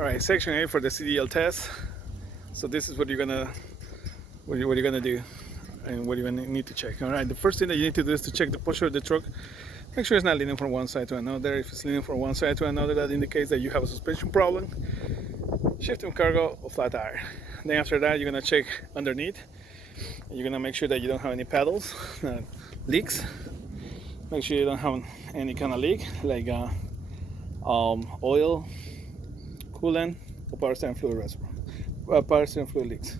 All right, section A for the CDL test. So this is what you're gonna do, and what you're gonna need to check. All right, the first thing that you need to do is to check the posture of the truck. Make sure it's not leaning from one side to another. If it's leaning from one side to another, that indicates that you have a suspension problem, shifting cargo, or flat tire. Then after that, you're gonna check underneath. You're gonna make sure that you don't have any paddles, leaks. Make sure you don't have any kind of leak like oil, coolant, or power steering fluid reservoir, power steering fluid leaks.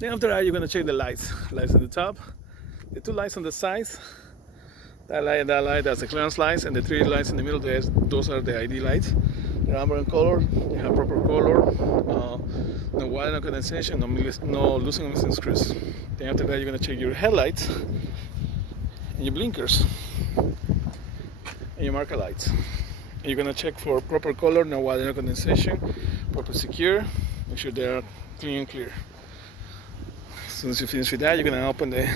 Then after that, you're gonna check the lights. Lights on the top, the two lights on the sides. That light, that's the clearance lights, and the three lights in the middle, those are the ID lights. They're amber in color, they have proper color, no water, no condensation, no loosening missing screws. Then after that, you're gonna check your headlights and your blinkers and your marker lights. And you're gonna check for proper color, no water, no condensation, proper secure, make sure they are clean and clear. As soon as you finish with that, you're gonna open the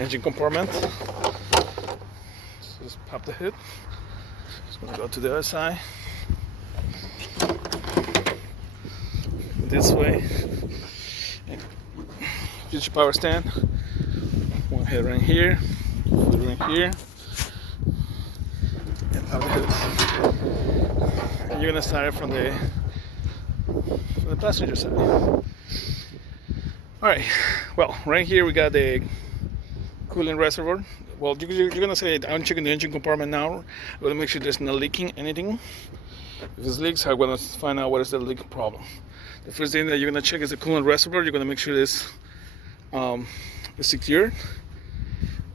engine compartment. So just pop the hood. Just gonna go to the other side. This way. Use your power stand. One head right here, foot right here, and pop the hood. And you're gonna start it from the passenger side. All right. Well, right here we got the coolant reservoir. Well, you're gonna say I'm checking the engine compartment now. I'm gonna make sure there's not leaking anything. If it leaks, I'm gonna find out what is the leak problem. The first thing that you're gonna check is the coolant reservoir. You're gonna make sure it's secure.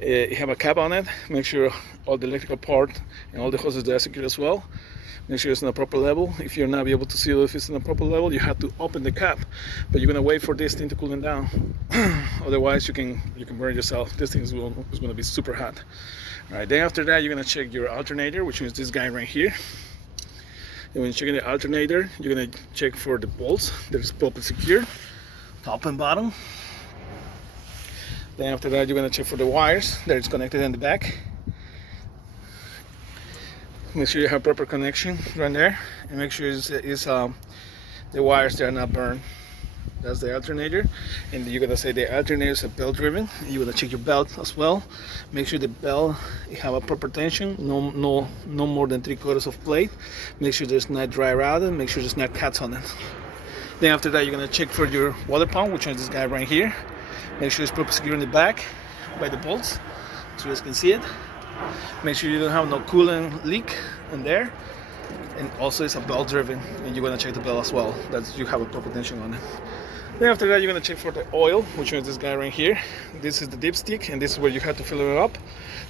You have a cap on it. Make sure all the electrical part and all the hoses are secure as well. Make sure it's in a proper level. If you're not able to see if it's in a proper level, you have to open the cap. But you're gonna wait for this thing to cool down. Otherwise, you can burn yourself. This thing is gonna be super hot. All right. Then after that, you're gonna check your alternator, which is this guy right here. And when you're checking the alternator, you're gonna check for the bolts. There's properly secure, top and bottom. Then after that, you're gonna check for the wires that is connected in the back. Make sure you have proper connection right there, and make sure the wires that are not burned. That's the alternator, and you're gonna say the alternator is a belt driven. You're gonna check your belt as well. Make sure the belt you have a proper tension, no more than 3/4 of plate. Make sure there's not dry routed. Make sure there's not cuts on it. Then after that, you're gonna check for your water pump, which is this guy right here. Make sure it's properly secure in the back by the bolts, so you guys can see it. Make sure you don't have no coolant leak in there, and also it's a belt driven, and you're gonna check the belt as well, that you have a proper tension on it. Then after that, you're gonna check for the oil, which is this guy right here. This is the dipstick, and this is where you have to fill it up.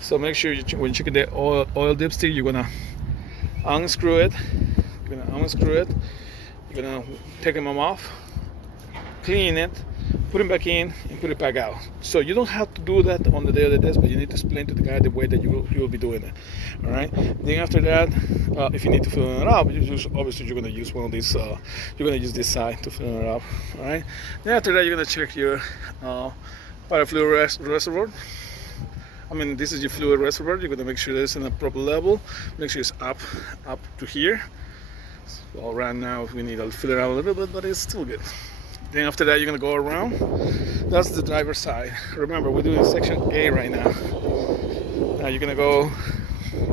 So make sure when you check the oil dipstick, you're gonna unscrew it. You're gonna take them off, clean it, put it back in, and put it back out. So you don't have to do that on the day of the test, but you need to explain to the guy the way that you will be doing it. All right. Then after that, if you need to fill it up, obviously you're gonna use one of these. You're gonna use this side to fill it up. All right. Then after that, you're gonna check your power fluid reservoir. I mean, this is your fluid reservoir. You're gonna make sure that it's in a proper level. Make sure it's up to here. Well, right now we need to fill it out a little bit, but it's still good. Then after that, you're gonna go around. That's the driver's side. Remember, we're doing section A right now. Now you're gonna go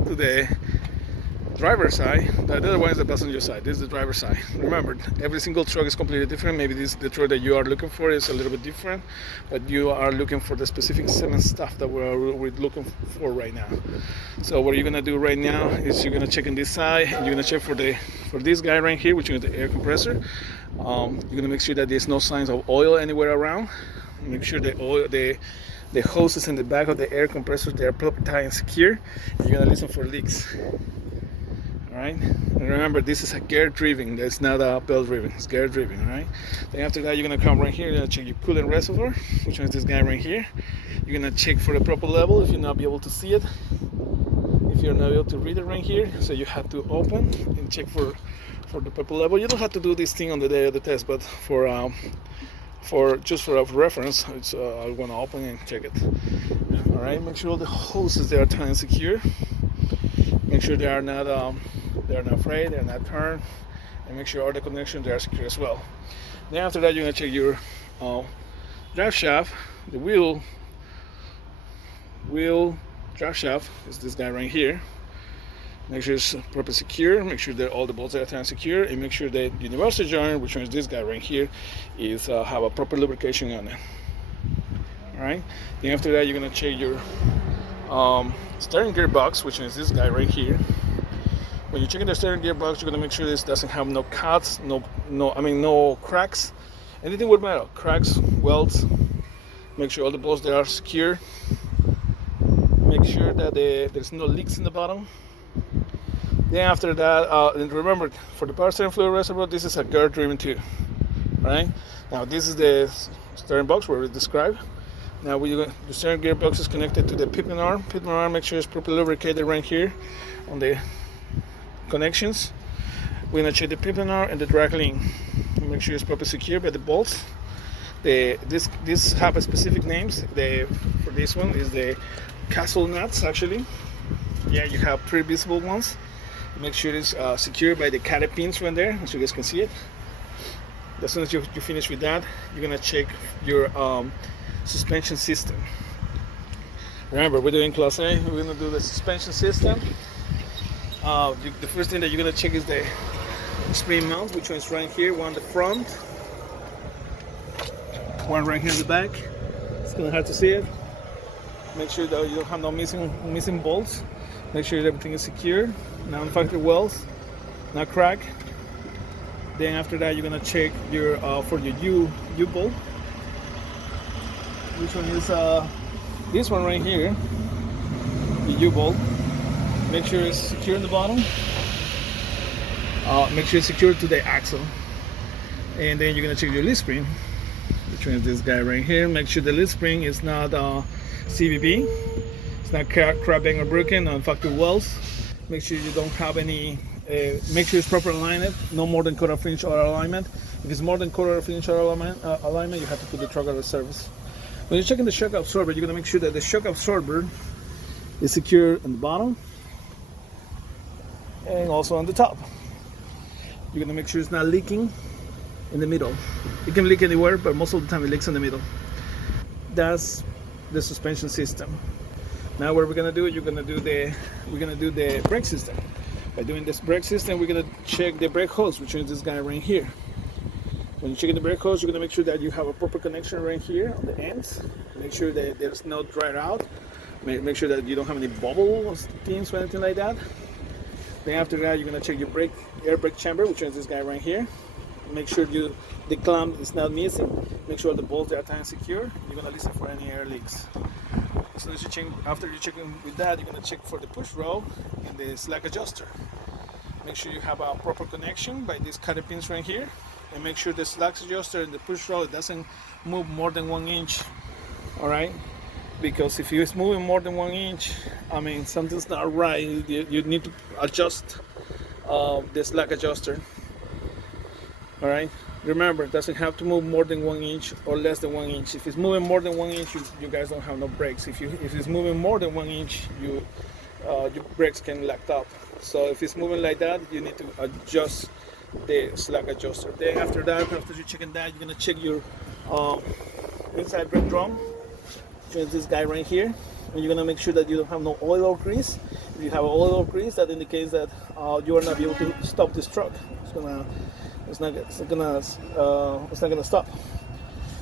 to the driver's side. The other one is the passenger side. This is the driver's side. Remember, every single truck is completely different. Maybe the truck that you are looking for is a little bit different, but you are looking for the specific cement stuff that we're looking for right now. So what you're gonna do right now is you're gonna check on this side, and you're gonna check for this guy right here, which is the air compressor. You're gonna make sure that there's no signs of oil anywhere around. Make sure the hoses in the back of the air compressor, they are properly tight and secure. You're gonna listen for leaks. All right. And remember, this is a gear driven. That's not a belt driven. It's gear driven. All right. Then after that, you're gonna come right here. You're gonna check your coolant reservoir, which is this guy right here. You're gonna check for the proper level. If you're not be able to see it, if you're not able to read it right here, so you have to open and check for the proper level. You don't have to do this thing on the day of the test, but for just for a reference, I'm gonna open and check it. All right. Make sure all the hoses they are tight and secure. Make sure they are not frayed, they're not turned, and make sure all the connections are secure as well. Then after that, you're gonna check your drive shaft. The wheel drive shaft is this guy right here. Make sure it's properly secure. Make sure that all the bolts are tight and secure, and make sure that universal joint, which one is this guy right here, is have a proper lubrication on it. All right. Then after that, you're gonna check your steering gearbox, which is this guy right here. When you're checking the steering gearbox, you're gonna make sure this doesn't have no cuts, no cracks, anything with metal, cracks, welds. Make sure all the bolts there are secure. Make sure that there's no leaks in the bottom. Then after that, and remember, for the power steering fluid reservoir, this is a gear driven too, right? Now this is the steering box where we described. Now the steering gearbox is connected to the pivot arm. Pivot arm, make sure it's properly lubricated right here on the connections. We're gonna check the pivot arm and the drag link. Make sure it's properly secure by the bolts. This have a specific names. For this one is the castle nuts actually. Yeah, you have 3 visible ones. Make sure it's secured by the cat pins right there, so you guys can see it. As soon as you finish with that, you're gonna check your suspension system. Remember, we're doing class A. We're gonna do the suspension system. The first thing that you're gonna check is the spring mount, which one's right here, one in the front, one right here in the back. It's kind of hard to see it. Make sure that you don't have no missing bolts. Make sure everything is secure, non-factory welds, not crack. Then after that, you're gonna check your for your U-bolt. Which one is this one right here? The U-bolt. Make sure it's secure in the bottom. Make sure it's secure to the axle. And then you're gonna check your lead spring, which one is this guy right here. Make sure the lead spring is not CVB. It's not cracked or broken on factory welds. Make sure you don't have any. Make sure it's proper alignment, no more than quarter inch or alignment. If it's more than quarter inch or alignment, you have to put the truck out of service. When you're checking the shock absorber, you're gonna make sure that the shock absorber is secure in the bottom and also on the top. You're gonna make sure it's not leaking in the middle. It can leak anywhere, but most of the time it leaks in the middle. That's the suspension system. Now what we're gonna do, we're gonna do the brake system. By doing this brake system, we're gonna check the brake hose, which is this guy right here. When you're checking the brake hose, you're gonna make sure that you have a proper connection right here on the ends. Make sure that there's no dried out. Make sure that you don't have any bubble pins or anything like that. Then after that, you're gonna check your air brake chamber, which is this guy right here. Make sure the clamp is not missing. Make sure the bolts are tight and secure. You're gonna listen for any air leaks. As soon as you check, after you're checking with that, you're gonna check for the push rod and the slack adjuster. Make sure you have a proper connection by these cat pins right here, and make sure the slack adjuster and the push rod doesn't move more than 1 inch. All right, because if it's moving more than 1 inch, I mean something's not right. You need to adjust the slack adjuster. All right. Remember, it doesn't have to move more than 1 inch or less than 1 inch. If it's moving more than 1 inch, you guys don't have no brakes. If it's moving more than 1 inch, your brakes can lock up. So if it's moving like that, you need to adjust the slack adjuster. Then after you're checking that, you're gonna check your inside brake drum, which is this guy right here. And you're gonna make sure that you don't have no oil or grease. If you have oil or grease, that indicates that you are not able to stop this truck. It's not gonna stop.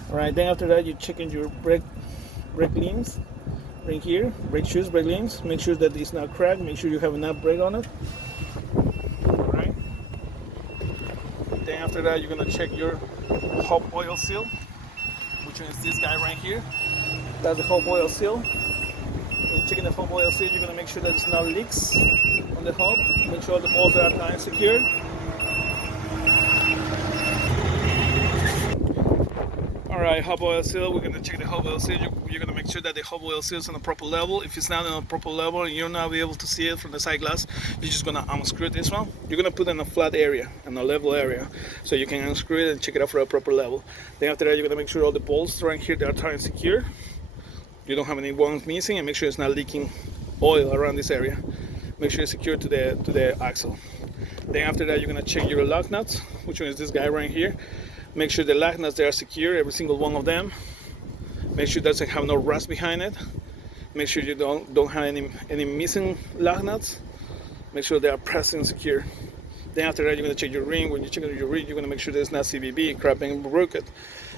All right. Then after that, you're checking your brake limbs right here, brake shoes, brake limbs. Make sure that it's not cracked. Make sure you have enough brake on it. All right. Then after that, you're gonna check your hub oil seal, which is this guy right here. That's the hub oil seal. When you're checking the hub oil seal, you're gonna make sure that there's no leaks on the hub. Make sure the bolts are tight and secured. Alright, hub oil seal, we're going to check the hub oil seal. You're going to make sure that the hub oil seal is on a proper level. If it's not on a proper level and you're not able to see it from the side glass, you're just going to unscrew this one. You're going to put it in a flat area, in a level area, so you can unscrew it and check it out for a proper level. Then after that, you're going to make sure all the bolts right here, they are tight and secure. You don't have any ones missing, and make sure it's not leaking oil around this area. Make sure it's secure to the axle. Then after that, you're gonna check your lock nuts, which one is this guy right here. Make sure the lock nuts, they are secure, every single one of them. Make sure it doesn't have no rust behind it. Make sure you don't have any missing lock nuts. Make sure they are pressed and secure. Then after that, you're gonna check your ring. When you check your ring, you're gonna make sure there's not CVB, crapping, and broken.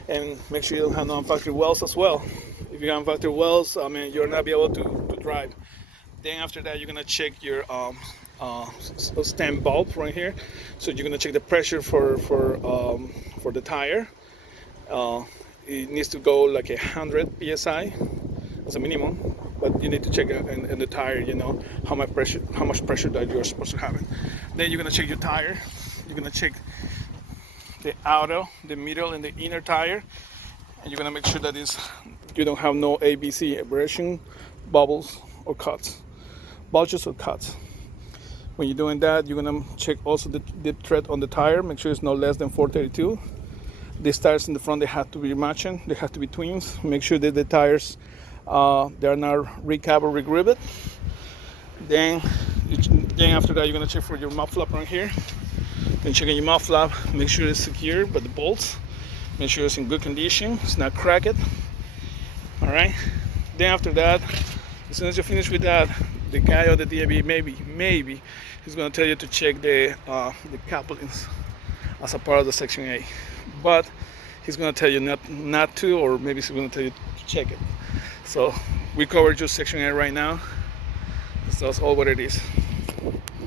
And make sure you don't have no unfactory wells as well. If you have unfactory wells, I mean, you'll not be able to drive. Then after that, you're gonna check your stem bulb right here. So you're gonna check the pressure for the tire. It needs to go like 100 psi as a minimum, but you need to check in the tire, you know, how much pressure that you're supposed to have it. Then you're gonna check your tire. You're gonna check the outer, the middle, and the inner tire, and you're gonna make sure that you don't have no ABC, abrasion, bubbles, or cuts, bulges or cuts. When you're doing that, you're gonna check also the dip tread on the tire. Make sure it's no less than 432. These tires in the front, they have to be matching. They have to be twins. Make sure that the tires they are not recap or regribbed. Then after that, you're gonna check for your mud flap right here. Then checking your mud flap, make sure it's secure, but the bolts, make sure it's in good condition. It's not cracked. All right. Then after that, as soon as you finish with that, the guy or the DAB maybe he's gonna tell you to check the couplings as a part of the section A, but he's gonna tell you not to, or maybe he's gonna tell you to check it. So we covered just section A right now. So that's all what it is.